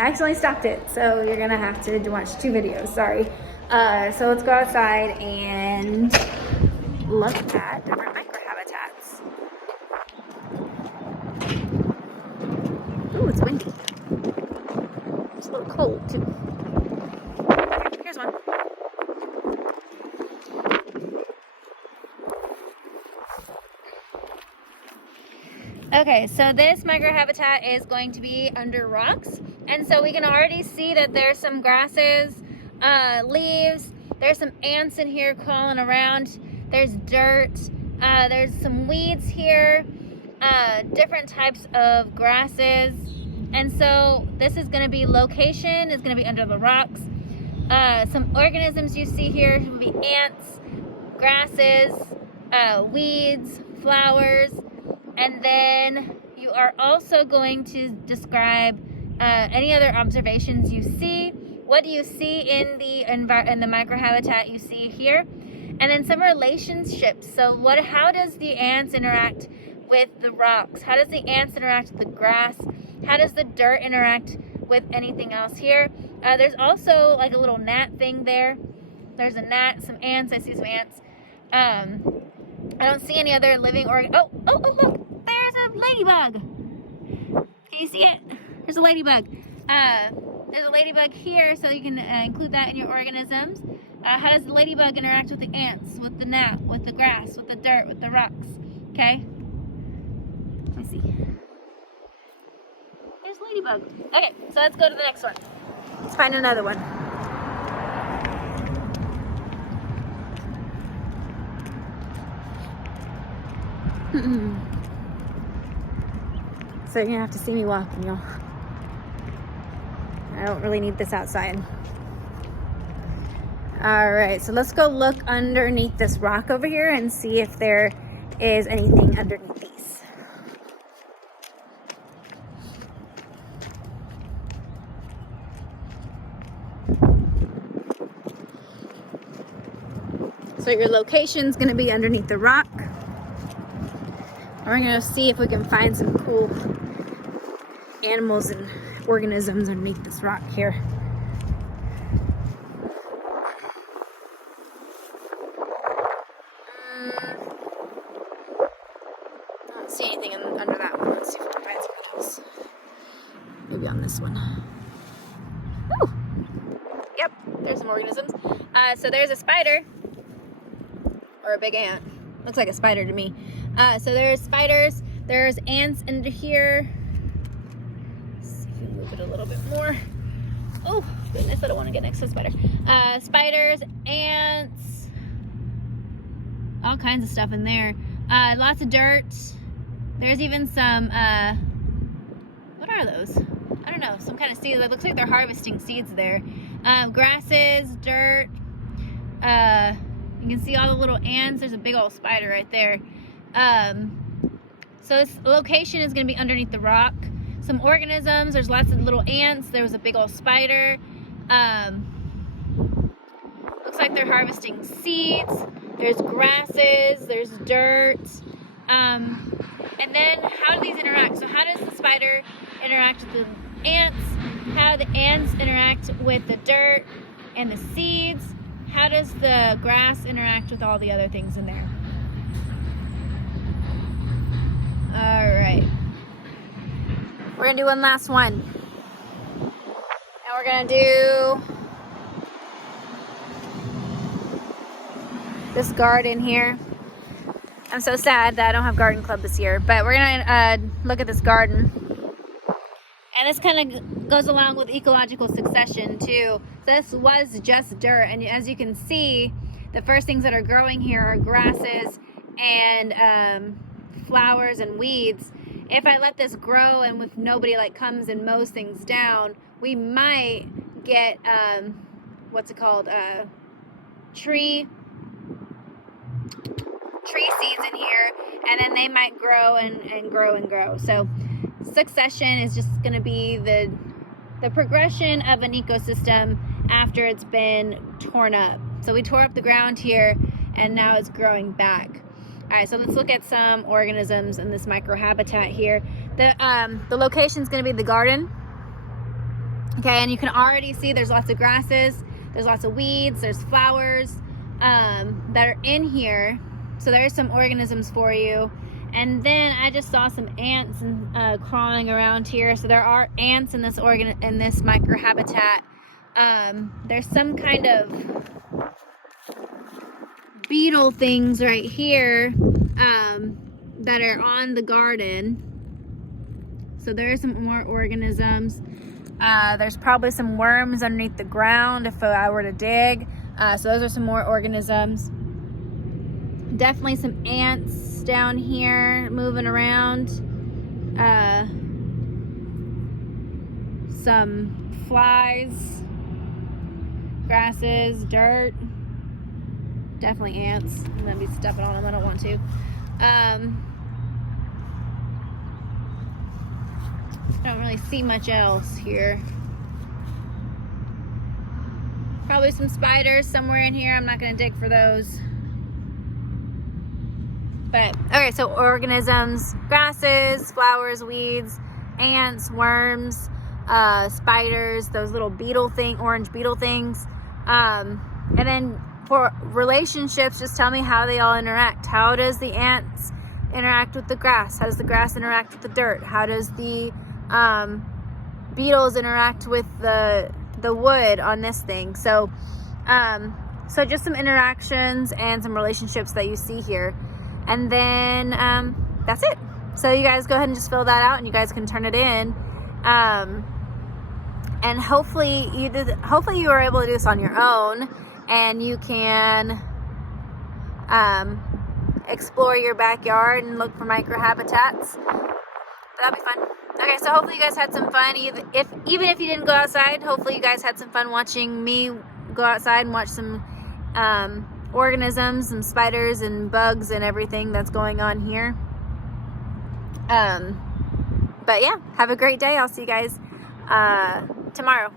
accidentally stopped it, so you're gonna have to watch 2 videos, sorry. So let's go outside and look at different microhabitats. Ooh, it's windy. It's a little cold too. Here's one. Okay, so this microhabitat is going to be under rocks, and so we can already see that there's some grasses, leaves, there's some ants in here crawling around, there's dirt, there's some weeds here, different types of grasses, and so this is going to be location, is going to be under the rocks. Some organisms you see here will be ants, grasses, weeds, flowers. And then you are also going to describe any other observations you see. What do you see in the microhabitat you see here? And then some relationships. So how does the ants interact with the rocks? How does the ants interact with the grass? How does the dirt interact with anything else here? There's also like a little gnat thing there. There's a gnat, some ants. I see some ants. I don't see any other living oh, look. There's a ladybug. Can you see it? There's a ladybug. There's a ladybug here, so you can include that in your organisms. How does the ladybug interact with the ants, with the gnat, with the grass, with the dirt, with the rocks? Okay? Let me see. There's a ladybug. Okay, so let's go to the next one. Let's find another one. So you're gonna have to see me walking, y'all. I don't really need this outside. All right, so let's go look underneath this rock over here and see if there is anything underneath these. So your location's gonna be underneath the rock. We're gonna see if we can find some cool animals and organisms underneath this rock here. I don't see anything under that one. Let's see if we can find something else. Maybe on this one. Ooh. Yep, there's some organisms. So there's a spider, or a big ant. Looks like a spider to me. So there's spiders, there's ants under here. Let's see if we move it a little bit more. Oh, goodness, I don't want to get next to the spider. Spiders, ants, all kinds of stuff in there. Lots of dirt. There's even some, what are those? I don't know, some kind of seeds. It looks like they're harvesting seeds there. Grasses, dirt. You can see all the little ants. There's a big old spider right there. So this location is going to be underneath the rock. Some organisms, there's lots of little ants. There was a big old spider. Looks like they're harvesting seeds. There's grasses, there's dirt. And then how do these interact? So how does the spider interact with the ants? How do the ants interact with the dirt and the seeds? How does the grass interact with all the other things in there? All right. We're gonna do one last one. And we're gonna do this garden here. I'm so sad that I don't have garden club this year, but we're gonna look at this garden. And this kind of goes along with ecological succession too. This was just dirt, and as you can see, the first things that are growing here are grasses and flowers and weeds. If I let this grow and if nobody comes and mows things down, we might get what's it called? Tree seeds in here, and then they might grow and grow and grow. So succession is just going to be the progression of an ecosystem after it's been torn up. So we tore up the ground here, and now it's growing back. All right, so let's look at some organisms in this microhabitat here. The location is going to be the garden. Okay, and you can already see there's lots of grasses, there's lots of weeds, there's flowers that are in here. So there's some organisms for you. And then I just saw some ants crawling around here. So there are ants in this microhabitat. There's some kind of beetle things right here that are on the garden. So there are some more organisms. There's probably some worms underneath the ground if I were to dig. So those are some more organisms. Definitely some ants down here moving around. Some flies, grasses, dirt. Definitely ants. I'm gonna be stepping on them. I don't want to. Don't really see much else here. Probably some spiders somewhere in here. I'm not gonna dig for those. But, okay, so organisms, grasses, flowers, weeds, ants, worms, spiders, those little orange beetle things. And then for relationships, just tell me how they all interact. How does the ants interact with the grass? How does the grass interact with the dirt? How does the beetles interact with the wood on this thing? So so just some interactions and some relationships that you see here, and then that's it. So you guys go ahead and just fill that out, and you guys can turn it in, and hopefully you were able to do this on your own, and you can explore your backyard and look for microhabitats. That'll be fun. Okay, so hopefully you guys had some fun. Even if you didn't go outside, hopefully you guys had some fun watching me go outside and watch some organisms and spiders and bugs and everything that's going on here. But yeah, have a great day. I'll see you guys tomorrow.